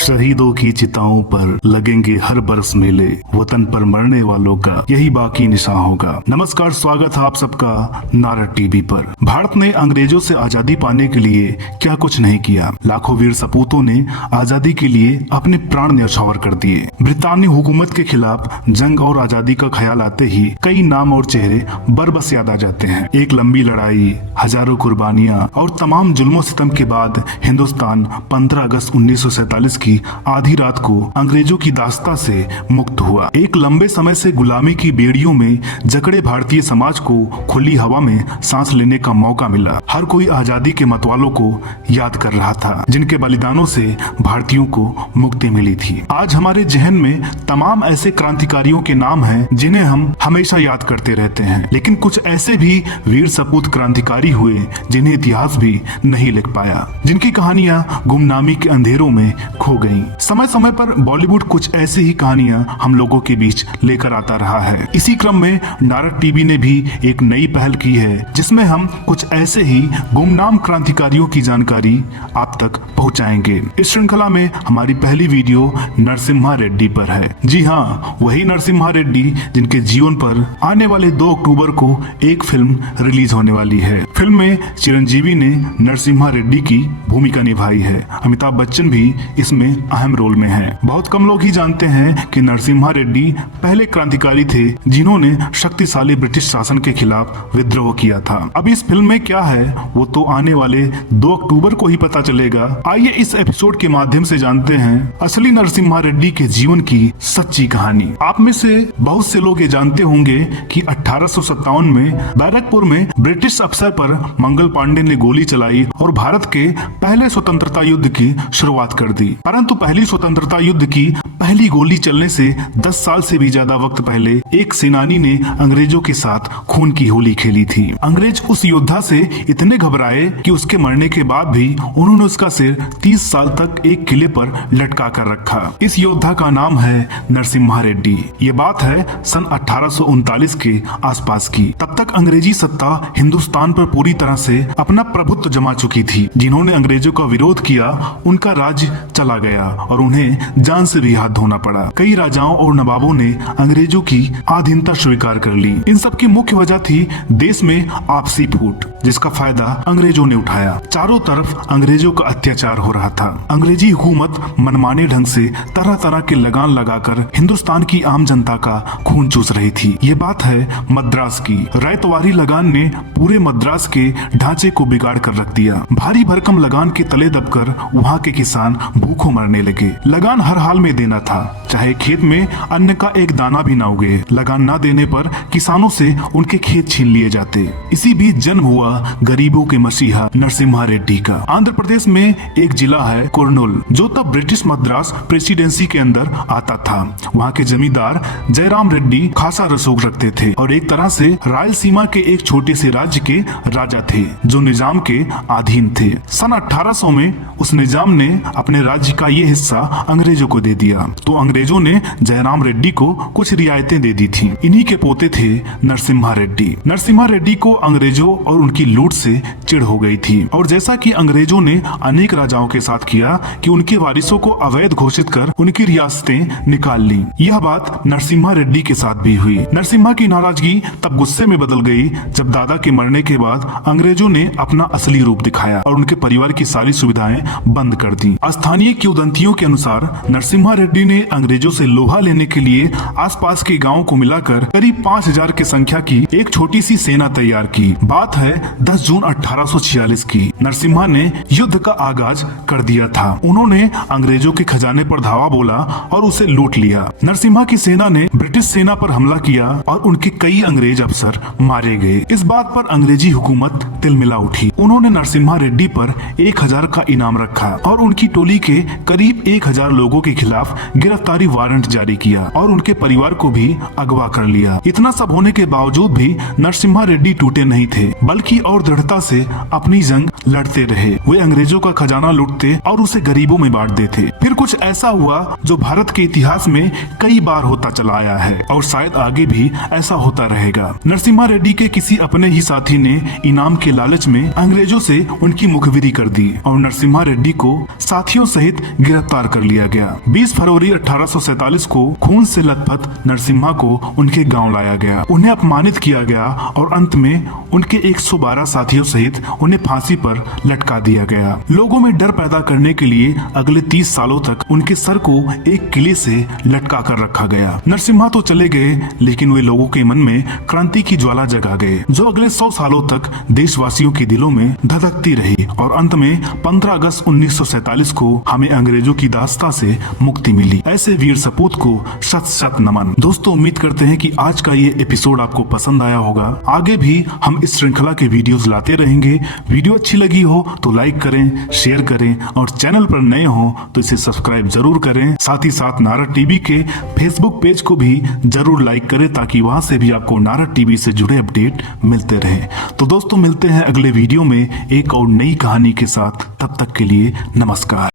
शहीदों की चिताओं पर लगेंगे हर बरस मेले, वतन पर मरने वालों का यही बाकी निशान होगा। नमस्कार, स्वागत है आप सबका नारद टीवी पर। भारत ने अंग्रेजों से आजादी पाने के लिए क्या कुछ नहीं किया। लाखों वीर सपूतों ने आजादी के लिए अपने प्राण न्यौछावर कर दिए। ब्रितानी हुकूमत के खिलाफ जंग और आजादी का ख्याल आते ही कई नाम और चेहरे बरबस याद आ जाते हैं। एक लंबी लड़ाई, हजारों कुर्बानियां और तमाम जुल्मों सितम के बाद हिंदुस्तान 15 अगस्त 1947 की आधी रात को अंग्रेजों की दास्ता से मुक्त हुआ। एक लंबे समय से गुलामी की बेड़ियों में जकड़े भारतीय समाज को खुली हवा में सांस लेने का मौका मिला। हर कोई आजादी के मतवालों को याद कर रहा था, जिनके बलिदानों से भारतीयों को मुक्ति मिली थी। आज हमारे जहन में तमाम ऐसे क्रांतिकारियों के नाम हैं जिन्हें हम हमेशा याद करते रहते हैं, लेकिन कुछ ऐसे भी वीर सपूत क्रांतिकारी हुए जिन्हें इतिहास भी नहीं लिख पाया, जिनकी कहानियां गुमनामी के अंधेरों में खो गईं। समय समय पर बॉलीवुड कुछ ऐसी ही कहानियां हम लोगों के बीच लेकर आता रहा है। इसी क्रम में नारद टीवी ने भी एक नई पहल की है, जिसमें हम कुछ ऐसे ही गुमनाम क्रांतिकारियों की जानकारी आप तक पहुंचाएंगे। इस श्रृंखला में हमारी पहली वीडियो नरसिम्हा रेड्डी पर है। जी हाँ, वही नरसिम्हा रेड्डी जिनके जीवन पर आने वाले 2 अक्टूबर को एक फिल्म रिलीज होने वाली है। फिल्म में चिरंजीवी ने नरसिम्हा रेड्डी की भूमिका निभाई है। अमिताभ बच्चन भी इसमें अहम रोल में है। बहुत कम लोग ही जानते हैं कि नरसिम्हा रेड्डी पहले क्रांतिकारी थे जिन्होंने शक्तिशाली ब्रिटिश शासन के खिलाफ विद्रोह किया था। अब इस फिल्म में क्या है वो तो आने वाले 2 अक्टूबर को ही पता चलेगा। आइए इस एपिसोड के माध्यम से जानते हैं असली नरसिम्हा रेड्डी के जीवन की सच्ची कहानी। आप में से बहुत से लोग ये जानते होंगे कि 1857 में बैरकपुर में ब्रिटिश अफसर पर मंगल पांडे ने गोली चलाई और भारत के पहले स्वतंत्रता युद्ध की शुरुआत कर दी। परंतु पहली स्वतंत्रता युद्ध की पहली गोली चलने से 10 साल से भी ज्यादा वक्त पहले एक सेनानी ने अंग्रेजों के साथ खून की होली खेली थी। अंग्रेज उस योद्धा से इतने घबराए कि उसके मरने के बाद भी उन्होंने उसका सिर 30 साल तक एक किले पर लटका कर रखा। इस योद्धा का नाम है नरसिम्हा रेड्डी। ये बात है सन 1839 के आसपास की। तब तक अंग्रेजी सत्ता हिंदुस्तान पर पूरी तरह से अपना प्रभुत्व जमा चुकी थी। जिन्होंने अंग्रेजों का विरोध किया उनका राज्य चला गया और उन्हें जान से भी हाथ धोना पड़ा। कई राजाओं और नवाबों ने अंग्रेजों की अधीनता स्वीकार कर ली। इन सब की मुख्य वजह थी देश में आपसी फूट, जिसका फायदा अंग्रेजों ने उठाया। चारों तरफ अंग्रेजों का अत्याचार हो रहा था। अंग्रेजी हुकूमत मनमाने ढंग से तरह तरह के लगान लगाकर हिंदुस्तान की आम जनता का खून चूस रही थी। ये बात है मद्रास की। रैतवारी लगान ने पूरे मद्रास के ढांचे को बिगाड़ कर रख दिया। भारी भरकम लगान के तले दबकर वहाँ के किसान भूखों मरने लगे। लगान हर हाल में देना था, चाहे खेत में अन्न का एक दाना भी न उगे। लगान न देने पर किसानों से उनके खेत छीन लिए जाते। इसी बीच जन्म हुआ गरीबों के मसीहा नरसिम्हा रेड्डी का। आंध्र प्रदेश में एक जिला है कुर्नूल, जो तब ब्रिटिश मद्रास प्रेसिडेंसी के अंदर आता था। वहाँ के जमींदार जयराम रेड्डी खासा रसूख रखते थे और एक तरह से रायलसीमा के एक छोटे से राज्य के राजा थे, जो निजाम के अधीन थे। सन 1800 में उस निजाम ने अपने राज्य का ये हिस्सा अंग्रेजों को दे दिया, तो अंग्रेजों ने जयराम रेड्डी को कुछ रियायतें दे दी थी। इन्हीं के पोते थे नरसिम्हा रेड्डी। नरसिम्हा रेड्डी को अंग्रेजों और उनकी लूट से चिढ़ हो गई थी और जैसा कि अंग्रेजों ने अनेक राजाओं के साथ किया कि उनके वारिसों को अवैध घोषित कर उनकी रियासतें निकाल ली, यह बात नरसिम्हा रेड्डी के साथ भी हुई। नरसिम्हा की नाराजगी तब गुस्से में बदल गई जब दादा के मरने के बाद अंग्रेजों ने अपना असली रूप दिखाया और उनके परिवार की सारी सुविधाएं बंद कर दी। स्थानीय किंवदंतियों के अनुसार नरसिम्हा रेड्डी ने अंग्रेजों से लोहा लेने के लिए आसपास के गांवों को मिलाकर करीब 5000 की संख्या की एक छोटी सी सेना तैयार की। बात है 10 जून 1846 की। नरसिम्हा ने युद्ध का आगाज कर दिया था। उन्होंने अंग्रेजों के खजाने पर धावा बोला और उसे लूट लिया। नरसिम्हा की सेना ने ब्रिटिश सेना पर हमला किया और उनके कई अंग्रेज अफसर मारे गए। इस बात पर अंग्रेजी हुकूमत तिलमिला उठी। उन्होंने नरसिम्हा रेड्डी पर 1000 का इनाम रखा और उनकी टोली के करीब 1000 लोगों के खिलाफ गिरफ्तारी वारंट जारी किया और उनके परिवार को भी अगवा कर लिया। इतना सब होने के बावजूद भी नरसिम्हा रेड्डी टूटे नहीं थे, बल्कि और दृढ़ता से अपनी जंग लड़ते रहे। वे अंग्रेजों का खजाना लूटते और उसे गरीबों में बांट देते। फिर कुछ ऐसा हुआ जो भारत के इतिहास में कई बार होता चला आया है और शायद आगे भी ऐसा होता रहेगा। नरसिम्हा रेड्डी के किसी अपने ही साथी ने इनाम के लालच में अंग्रेजों से उनकी मुखबिरी कर दी और नरसिम्हा रेड्डी को साथियों सहित गिरफ्तार कर लिया गया। 20 फरवरी 1847 को खून से लथपथ नरसिम्हा को उनके गांव लाया गया, उन्हें अपमानित किया गया और अंत में उनके 112 साथियों सहित उन्हें फांसी पर लटका दिया गया। लोगों में डर पैदा करने के लिए अगले 30 सालों तक उनके सर को एक किले से लटका कर रखा गया। नरसिम्हा तो चले गए, लेकिन वे लोगों के मन में क्रांति की ज्वाला जगा गए, जो अगले 100 सालों तक देशवासियों के दिलों में धधकती रही और अंत में 15 अगस्त 1947 को हमें अंग्रेजों की दास्ता से मुक्ति मिली। ऐसे वीर सपूत को शत शत नमन। दोस्तों, उम्मीद करते हैं कि आज का ये एपिसोड आपको पसंद आया होगा। आगे भी हम इस श्रृंखला के वीडियोस लाते रहेंगे। वीडियो अच्छी लगी हो तो लाइक करें, शेयर करें और चैनल पर नए हो तो इसे सब्सक्राइब जरूर करें। साथ ही साथ नारद टीवी के फेसबुक पेज को भी जरूर लाइक करें, ताकि वहां से भी आपको नारद टीवी से जुड़े अपडेट मिलते रहे। तो दोस्तों, मिलते हैं अगले वीडियो में एक और नई कहानी के साथ। तब तक के लिए नमस्कार।